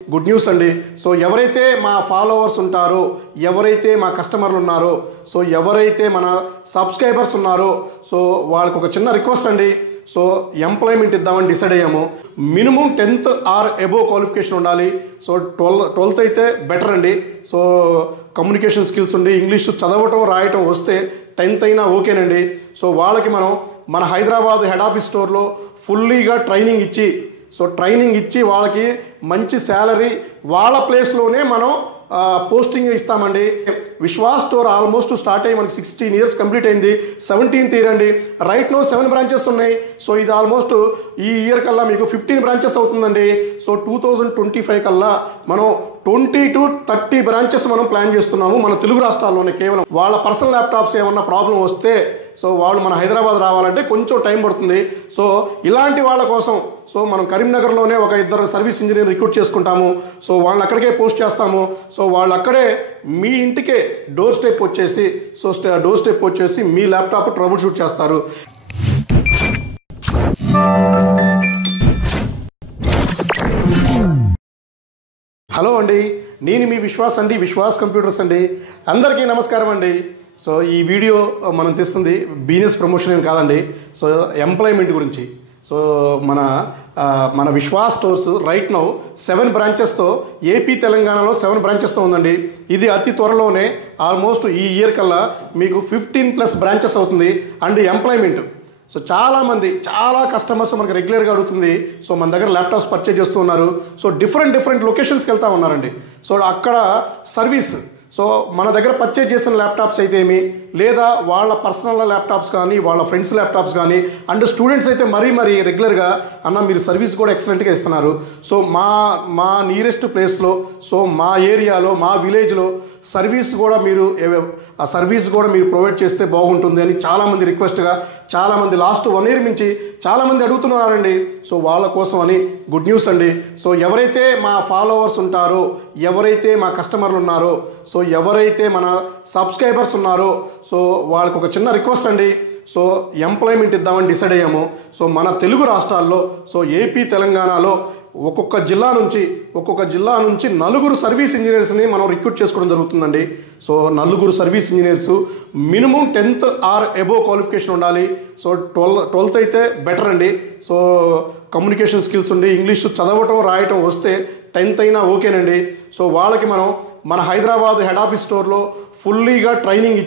Good news అండి. So ఎవరైతే మా ఫాలోవర్స్ ఉంటారో, ఎవరైతే మా కస్టమర్లు ఉన్నారో, సో ఎవరైతే మన సబ్స్క్రైబర్స్ ఉన్నారో, సో వాళ్ళకి ఒక చిన్న రిక్వెస్ట్ అండి. సో ఎంప్లాయ్మెంట్ ఇద్దామని డిసైడ్ అయ్యాము. Minimum 10th or above qualification ఉండాలి. సో 12th అయితే బెటర్ అండి. సో కమ్యూనికేషన్ స్కిల్స్ ఉండి ఇంగ్లీష్ చదవటం రాయటం వస్తే 10th అయినా ఓకేనండి. సో వాళ్ళకి మనం మన హైదరాబాద్ హెడ్ ఆఫీస్ స్టోర్లో ఫుల్లీగా ట్రైనింగ్ ఇచ్చి వాళ్ళకి మంచి శాలరీ వాళ్ళ ప్లేస్లోనే మనం పోస్టింగ్ ఇస్తామండి. విశ్వాస్ స్టోర్ ఆల్మోస్ట్ స్టార్ట్ అయ్యి మనకి 16 years కంప్లీట్ అయింది. 17th ఇయర్ అండి. రైట్ నో 7 branches ఉన్నాయి. సో ఇది ఆల్మోస్ట్ ఈ ఇయర్ కల్లా మీకు 15 branches అవుతుందండి. సో 2025 కల్లా మనం 20 to 30 branches మనం ప్లాన్ చేస్తున్నాము మన తెలుగు రాష్ట్రాల్లోనే. కేవలం వాళ్ళ పర్సనల్ ల్యాప్టాప్స్ ఏమన్నా ప్రాబ్లం వస్తే సో వాళ్ళు మన హైదరాబాద్ రావాలంటే కొంచెం టైం పడుతుంది. సో ఇలాంటి వాళ్ళ కోసం సో మనం కరీంనగర్లోనే ఒక 2 సర్వీస్ ఇంజనీర్ రిక్రూట్ చేసుకుంటాము. సో వాళ్ళని అక్కడికే పోస్ట్ చేస్తాము. సో వాళ్ళు అక్కడే మీ ఇంటికే డోర్ స్టెప్ వచ్చేసి మీ ల్యాప్టాప్ ట్రబుల్ షూట్ చేస్తారు. హలో అండి, నేను మీ విశ్వాస్ కంప్యూటర్స్ అండి. అందరికీ నమస్కారం అండి. సో ఈ వీడియో మనం తీస్తుంది బిజినెస్ ప్రమోషన్ ఏం కాదండి. సో ఎంప్లాయ్మెంట్ గురించి. సో మన విశ్వాస్ స్టోర్స్ రైట్ నౌ 7 branchesతో ఏపీ తెలంగాణలో 7 branchesతో ఉందండి. ఇది అతి త్వరలోనే ఆల్మోస్ట్ ఈ ఇయర్ కల్లా మీకు 15+ branches అవుతుంది. అండ్ ఎంప్లాయ్మెంట్ సో చాలా కస్టమర్స్ మనకి రెగ్యులర్గా అడుగుతుంది. సో మన దగ్గర ల్యాప్టాప్స్ పర్చేజ్ చేస్తూ ఉన్నారు. సో డిఫరెంట్ లొకేషన్స్కి వెళ్తూ ఉన్నారండి. సో అక్కడ సర్వీస్ సో మన దగ్గర పర్చేజ్ చేసిన ల్యాప్టాప్స్ అయితే ఏమి లేదా వాళ్ళ పర్సనల్ ల్యాప్టాప్స్ కానీ వాళ్ళ ఫ్రెండ్స్ ల్యాప్టాప్స్ కానీ అండ్ స్టూడెంట్స్ అయితే మరీ రెగ్యులర్గా అన్న మీరు సర్వీస్ కూడా ఎక్సలెంట్గా ఇస్తున్నారు. సో మా నియరెస్ట్ ప్లేస్లో సో మా ఏరియాలో మా విలేజ్లో సర్వీస్ కూడా మీరు ప్రొవైడ్ చేస్తే బాగుంటుంది అని చాలామంది రిక్వెస్ట్గా చాలామంది లాస్ట్ 1 year నుంచి చాలామంది అడుగుతున్నారండి. సో వాళ్ళ కోసం అని గుడ్ న్యూస్ అండి. సో ఎవరైతే మా ఫాలోవర్స్ ఉంటారో, ఎవరైతే మా కస్టమర్లు ఉన్నారో, సో ఎవరైతే మన సబ్స్క్రైబర్స్ ఉన్నారో, సో వాళ్ళకి ఒక చిన్న రిక్వెస్ట్ అండి. సో ఎంప్లాయ్మెంట్ ఇద్దామని డిసైడ్ అయ్యాము. సో మన తెలుగు రాష్ట్రాల్లో సో ఏపీ తెలంగాణలో ఒక్కొక్క జిల్లా నుంచి 4 సర్వీస్ ఇంజనీర్స్ని మనం రిక్రూట్ చేసుకోవడం జరుగుతుందండి. So 4 service engineers minimum 10th or above qualification ఉండాలి. సో 12th అయితే బెటర్ అండి. సో కమ్యూనికేషన్ స్కిల్స్ ఉండి ఇంగ్లీష్ చదవటం రాయటం వస్తే 10th అయినా ఓకేనండి. సో వాళ్ళకి మనం మన హైదరాబాద్ హెడ్ ఆఫీస్ స్టోర్లో ఫుల్లీగా ట్రైనింగ్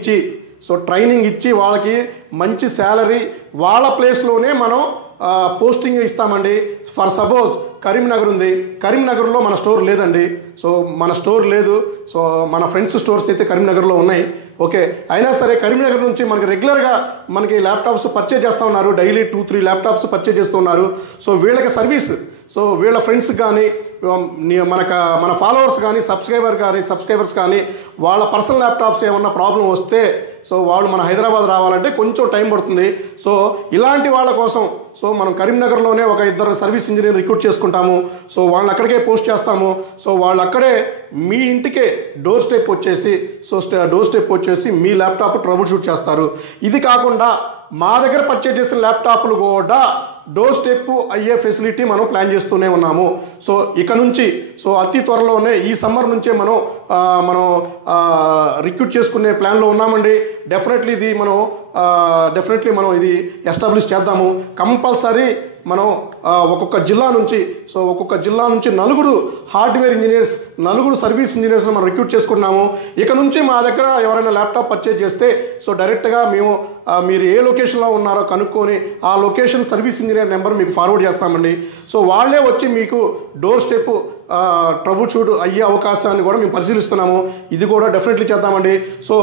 ఇచ్చి వాళ్ళకి మంచి శాలరీ వాళ్ళ ప్లేస్లోనే మనం పోస్టింగ్ ఇస్తామండి. ఫర్ సపోజ్ కరీంనగర్ ఉంది, కరీంనగర్లో మన స్టోర్ లేదండి. సో మన స్టోర్ లేదు. సో మన ఫ్రెండ్స్ స్టోర్స్ అయితే కరీంనగర్లో ఉన్నాయి. ఓకే, అయినా సరే కరీంనగర్ నుంచి మనకి రెగ్యులర్గా మనకి ల్యాప్టాప్స్ పర్చేజ్ చేస్తూ ఉన్నారు. డైలీ 2-3 ల్యాప్టాప్స్ పర్చేజ్ చేస్తూ ఉన్నారు. సో వీళ్ళకి సర్వీస్ సో వీళ్ళ ఫ్రెండ్స్ కానీ మన ఫాలోవర్స్ కానీ సబ్స్క్రైబర్స్ కానీ వాళ్ళ పర్సనల్ ల్యాప్టాప్స్ ఏమన్నా ప్రాబ్లం వస్తే సో వాళ్ళు మన హైదరాబాద్ రావాలంటే కొంచెం టైం పడుతుంది. సో ఇలాంటి వాళ్ళ కోసం సో మనం కరీంనగర్లోనే ఒక 2 సర్వీస్ ఇంజనీర్ రిక్రూట్ చేసుకుంటాము. సో వాళ్ళని అక్కడికే పోస్ట్ చేస్తాము. సో వాళ్ళు అక్కడే మీ ఇంటికే డోర్ స్టెప్ వచ్చేసి మీ ల్యాప్టాప్ ట్రబుల్ షూట్ చేస్తారు. ఇది కాకుండా మా దగ్గర పర్చేజ్ చేసిన ల్యాప్టాప్లు కూడా డోర్ స్టెప్ అయ్యే ఫెసిలిటీ మనం ప్లాన్ చేస్తూనే ఉన్నాము. సో ఇక నుంచి సో అతి త్వరలోనే ఈ సమ్మర్ నుంచే మనం రిక్రూట్ చేసుకునే ప్లాన్లో ఉన్నామండి. డెఫినెట్లీ మనం ఇది ఎస్టాబ్లిష్ చేద్దాము. కంపల్సరీ మనం ఒక్కొక్క జిల్లా నుంచి 4 హార్డ్వేర్ ఇంజనీర్స్ 4 సర్వీస్ ఇంజనీర్స్ని మనం రిక్రూట్ చేసుకున్నాము. ఇక నుంచి మా దగ్గర ఎవరైనా ల్యాప్టాప్ పర్చేజ్ చేస్తే సో డైరెక్ట్గా మేము మీరు ఏ లొకేషన్లో ఉన్నారో కనుక్కొని ఆ లొకేషన్ సర్వీస్ ఇంజనీర్ నెంబర్ మీకు ఫార్వర్డ్ చేస్తామండి. సో వాళ్ళే వచ్చి మీకు డోర్ స్టెప్ ట్రబుల్ షూట్ అయ్యే అవకాశాన్ని కూడా మేము పరిశీలిస్తున్నాము. ఇది కూడా డెఫినెట్లీ చేద్దామండి. సో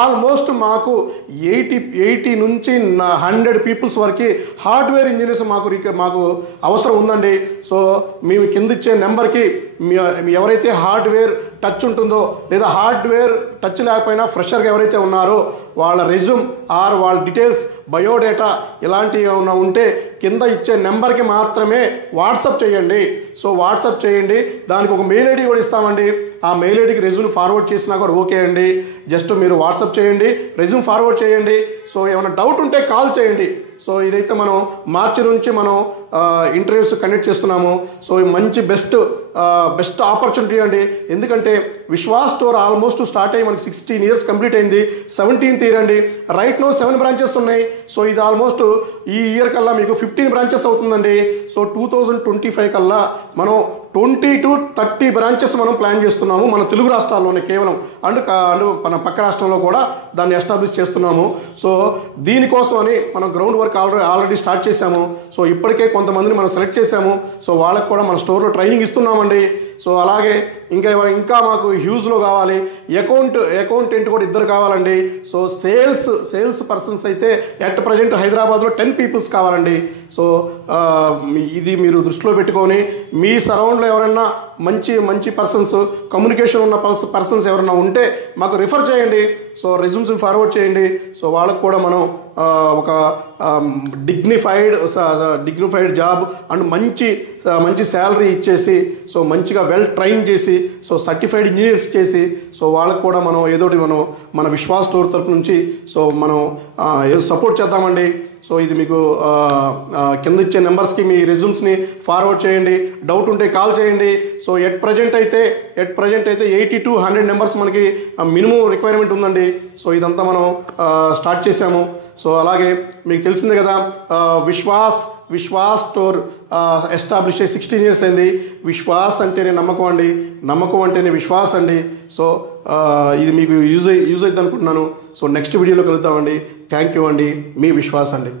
ఆల్మోస్ట్ మాకు 80 నుంచి 100 పీపుల్స్ వరకు హార్డ్వేర్ ఇంజనీర్స్ మాకు అవసరం ఉందండి. సో మేము కింద ఇచ్చే నెంబర్కి ఎవరైతే హార్డ్వేర్ టచ్ ఉంటుందో లేదా హార్డ్వేర్ టచ్ లేకపోయినా ఫ్రెషర్గా ఎవరైతే ఉన్నారో వాళ్ళ రెజ్యూమ్ ఆర్ వాళ్ళ డీటెయిల్స్ బయోడేటా ఇలాంటివి ఏమైనా ఉంటే కింద ఇచ్చే నెంబర్కి మాత్రమే వాట్సాప్ చేయండి. సో వాట్సాప్ చేయండి. దానికి ఒక మెయిల్ ఐడి కూడా ఇస్తామండి. ఆ మెయిల్ ఐడికి రెజ్యూమ్ ఫార్వర్డ్ చేసినా కూడా ఓకే అండి. జస్ట్ మీరు వాట్సాప్ చేయండి, రెజ్యూమ్ ఫార్వర్డ్ చేయండి. సో ఏమైనా డౌట్ ఉంటే కాల్ చేయండి. సో ఇదైతే మనం మార్చి నుంచి మనం ఇంటర్వ్యూస్ కండక్ట్ చేస్తున్నాము. సో మంచి బెస్ట్ ఆపర్చునిటీ అండి. ఎందుకంటే విశ్వాస్ స్టోర్ ఆల్మోస్ట్ స్టార్ట్ అయ్యి మనకి 16 years కంప్లీట్ అయింది. 17th year అండి. రైట్ నో 7 branches ఉన్నాయి. సో ఇది ఆల్మోస్ట్ ఈ ఇయర్ కల్లా మీకు 15 branches అవుతుందండి. సో 2025 కల్లా మనం 20 to 30 branches మనం ప్లాన్ చేస్తున్నాము మన తెలుగు రాష్ట్రాల్లోనే కేవలం. అండ్ మన పక్క రాష్ట్రంలో కూడా దాన్ని ఎస్టాబ్లిష్ చేస్తున్నాము. సో దీనికోసం అని మనం గ్రౌండ్ వర్క్ ఆల్రెడీ స్టార్ట్ చేశాము. సో ఇప్పటికే కొంతమందిని మనం సెలెక్ట్ చేశాము. సో వాళ్ళకి కూడా మన స్టోర్లో ట్రైనింగ్ ఇస్తున్నామండి. సో అలాగే ఇంకా మాకు హ్యూజ్లో కావాలి. అకౌంటెంట్ కూడా 2 కావాలండి. సో సేల్స్ పర్సన్స్ అయితే ఎట్ ప్రజెంట్ హైదరాబాద్లో 10 people కావాలండి. సో ఇది మీరు దృష్టిలో పెట్టుకొని మీ సరౌండ్లో ఎవరైనా మంచి పర్సన్స్, కమ్యూనికేషన్ ఉన్న పర్సన్స్ ఎవరైనా ఉంటే మాకు రిఫర్ చేయండి. సో రెజ్యూమ్స్ ఫార్వర్డ్ చేయండి. సో వాళ్ళకు కూడా మనం ఒక డిగ్నిఫైడ్ జాబ్ అండ్ మంచి శాలరీ ఇచ్చేసి, సో మంచిగా వెల్ ట్రైన్ చేసి, సో సర్టిఫైడ్ ఇంజనీర్స్ చేసి, సో వాళ్ళకు కూడా మనం ఏదోటి మన విశ్వాస్ స్టోర్ తరపు నుంచి సో మనం సపోర్ట్ చేద్దామండి. సో ఇది మీకు కింద ఇచ్చే నెంబర్స్కి మీ రెజ్యూమ్స్ని ఫార్వర్డ్ చేయండి. డౌట్ ఉంటే కాల్ చేయండి. సో ఎట్ ప్రజెంట్ అయితే 80 to 100 నెంబర్స్ మనకి మినిమం రిక్వైర్మెంట్ ఉందండి. సో ఇదంతా మనం స్టార్ట్ చేశాము. సో అలాగే మీకు తెలిసిందే కదా, విశ్వాస్ స్టోర్ ఎస్టాబ్లిష్ అయ్యి 16 years అయింది. విశ్వాస్ అంటేనే నమ్మకం అండి, నమ్మకం అంటేనే విశ్వాస్ అండి. సో ఇది మీకు యూజ్ అవుతుంది అనుకుంటున్నాను. సో నెక్స్ట్ వీడియోలో కలుద్దామండి. థ్యాంక్ యూ అండి. మీ విశ్వాస్ అండి.